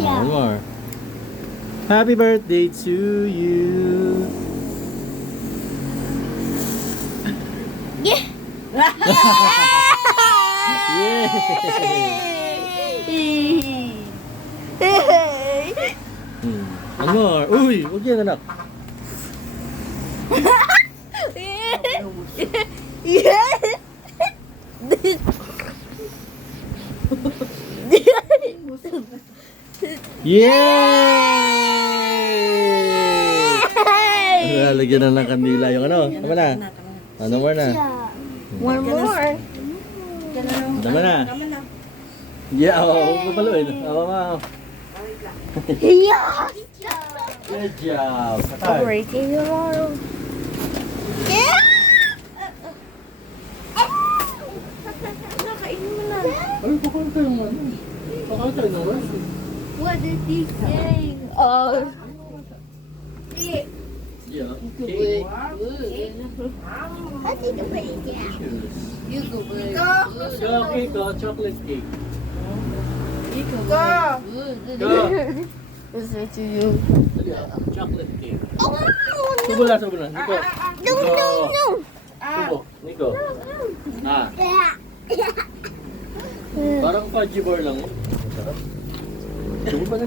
One more. Happy birthday to you. Yeah. One more. Uy, huwag yan anak. Yay! Lalagyan na ng kandila yung ano. Tama na. Ano more na? One more. Tama na. Yeah, huwag mo paluin. Awa ma. Yeah. Good job. Patay. Breaking tomorrow. Yeah. Nakainin mo na. Ay, pakanta yung ano. Pakanta yung ano. What did he say? Oh. Yeah. Cake. How's he gonna break it? You go break. Chocolate, chocolate cake. Go. Go. It's right to you. Dali ah, chocolate cake. Oh, Subo na, subo na. Nico. no, no, no. Subo. Nico. Ah, Yeah. parang fudgy bar lang. Sarap. Subo pa na.